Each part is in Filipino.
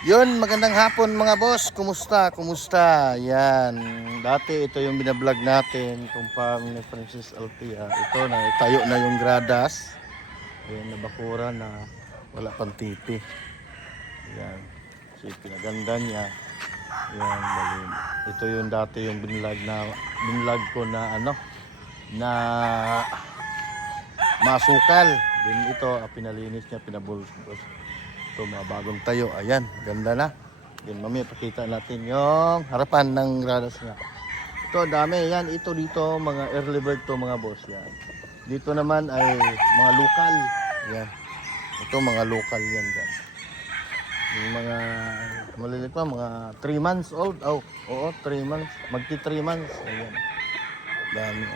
Yun, magandang hapon mga boss. Kumusta? Kumusta? Yan. Dati ito yung binablog natin kung farm ni Princess Althea. Ito na, tayo na yung gradas. Ayan, nabakura na wala pang tipi. Yan. So, pinaganda niya. Yan, bali. Ito yung dati yung binlog ko na na masukal. Din ito, pinalinis niya, pinabulbos. Ito mga bagong tayo. Ayan, ganda na. Then mamaya pakita natin yung harapan ng gradas niya. Ito, dami. Yan, ito dito, mga early bird to mga boss. Yan. Dito naman ay mga lokal. Yan. Ito, mga lokal yan dyan. Yung mga malilit pa, mga 3 months old. Oh, oo, 3 months. Magti 3 months. Ayan. Dami.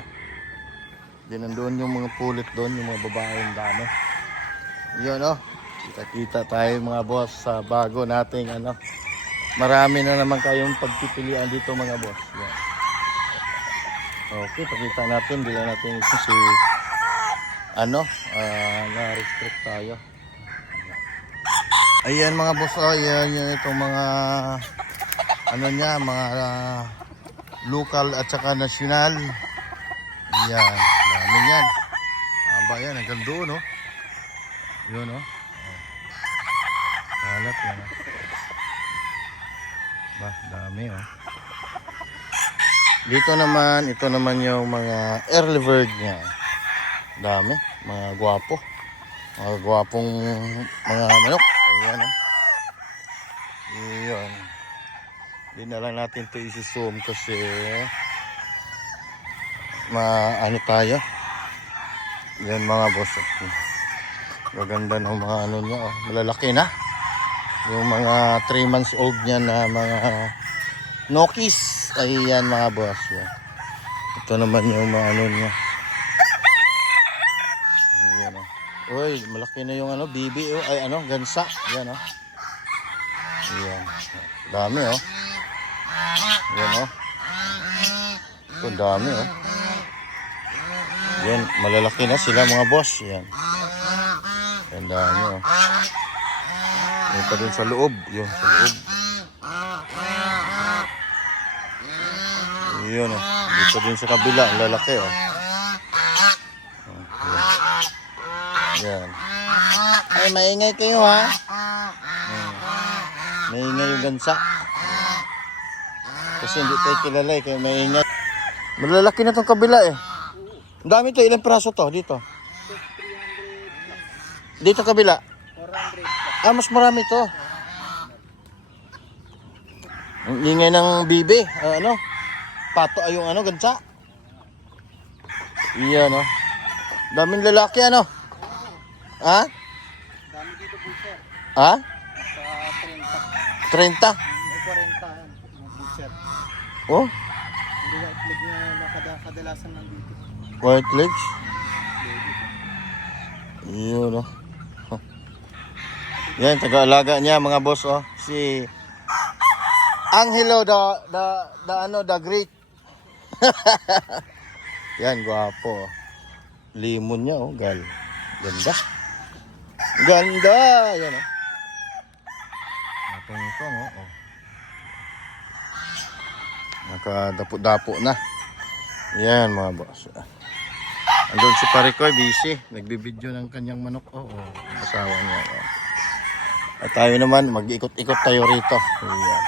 Then nandoon yung mga pulit doon, yung mga babae yung dami. Yun, oh. Kita-kita tayo mga boss sa bago nating marami na naman kayong pagpipilian dito mga boss. Yan. Okay, pakita natin. Bila natin ito si na-restrict tayo. Ayan mga boss, ayan yung itong mga mga local at saka national. Yan, dami yan. Aba yan, hanggang doon, no? Yun, no? Kalat yan, no? Ba, dami, oh. Dito naman, ito naman yung mga early bird niya. Dami, mga gwapo. Mga gwapong mga manok. Ayan, oh. Iyon. Hindi na lang natin ito isi-zoom kasi tayo. Yan mga boss. Maganda ng mga niya, oh. Malalaki na. Yung mga 3 months old niya na mga Nokis. Ayan mga boss. Yan. Ito naman yung mga niya. Ayan, oh. Uy, malaki na yung bibi, oh. Ay gansa. Yan, oh. Ayan. Dami, oh. Yan, oh. Ito dami, oh. Yan, malalaki na sila mga boss. Yan. Yan dami, oh. Yan pa din sa loob. Yun, sa loob. Yun, oh. Dito din sa kabila, ang lalaki, oh. Yan. Ay, maingay kayo, ha? Maingay yung gansa. Kasi hindi tayo kilala, kaya maingay. Malalaki na itong kabila, eh. Ang dami ito. Ilang piraso to dito? 300. Dito kabila? 400. Mas marami to. Ang ingay ng bibi. Pato ay yung gansa. Iyan, no? Daming lalaki, Ha? Dami dito po, sir. Ha? Sa 30. 30? May 40 yan. Butcher. Oh? Hindi na itlog na kadalasan ng dito. White legs? Iyon, no? Yan, taga-alaga niya mga boss, oh. Si Angelo the Great. Yan, gwapo. Limon niya, oh, ganda. Ganda, yan, oh. Ito, oh. Nakadapo-dapo na. Yan, mga boss. Andun si Parikoy, busy. Nagbibideo ng kanyang manok, oh. Asawa niya, oh. At tayo naman, mag-ikot-ikot tayo rito. Yan.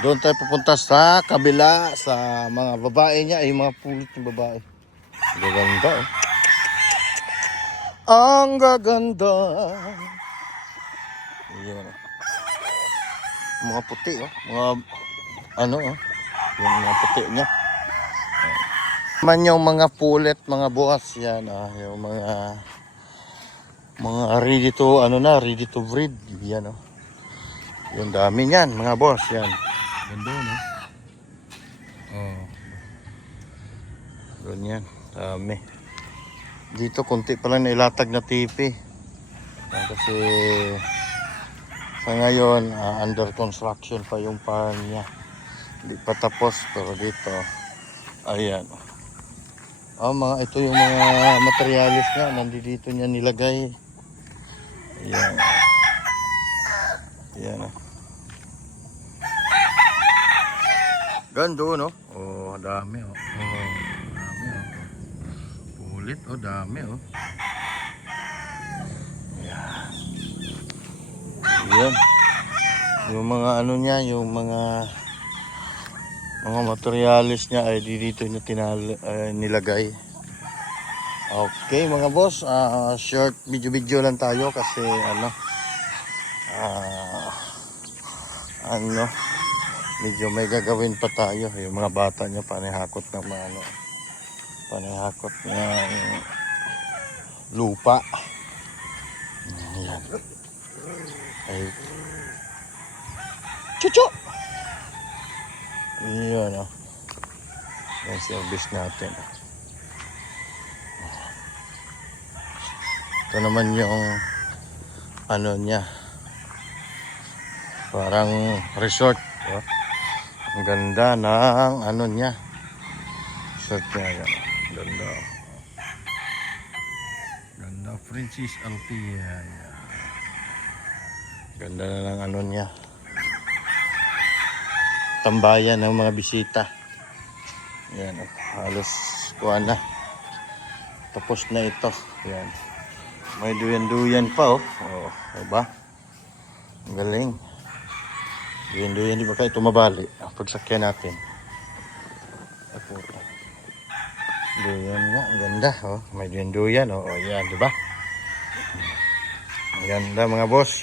Doon tayo pupunta sa kabila, sa mga babae niya, ay mga pulit ng babae. Gaganda, oh. Ang gaganda. Yan. Mga puti, oh. Mga, oh. Yung mga puti niya. Man yung mga pulit, mga buwas, yan, yung mga ready to, ready to breed. Yan, oh. Yung dami niyan, mga boss, yan. Ganda, no? Oh. Ganyan, dami. Dito, konti pa lang nailatag na tipi. Kasi sa ngayon, under construction pa yung farm niya. Hindi pa tapos, pero dito, ayan. Ito yung mga materialis niya, nandito niya nilagay. Ayan. Yan oh. Ganda no? Oh, dami oh. Oh, dami oh. Ulit oh, dami oh. Yan. Yan. Yung mga ano niya, yung mga materialis niya ay dito niya nilagay. Okay mga boss, short video lang tayo kasi medyo may gagawin pa tayo. Yung mga bata niya panihakot ng mga panihakot ng lupa. Ayan. Ay. Chuchu! Ayan o. Yung service natin. Ito naman yung niya. Parang resort. Oh. Ang ganda ng niya. Resort niya. Yan. Ganda. Ganda. Princess Alpia. Yan. Ganda na ng niya. Tambayan ng mga bisita. Yan. Oh. Halos kuha na. Tapos na ito. Yan. May duyan-duyan pa oh. Oh, diba? Ang galing. Duyan-duyan, di ba kayo tumabali? Ang pagsakyan natin. Duyan nga, ang ganda oh. May duyan-duyan oh. Oh yan, di ba? Ang ganda mga boss.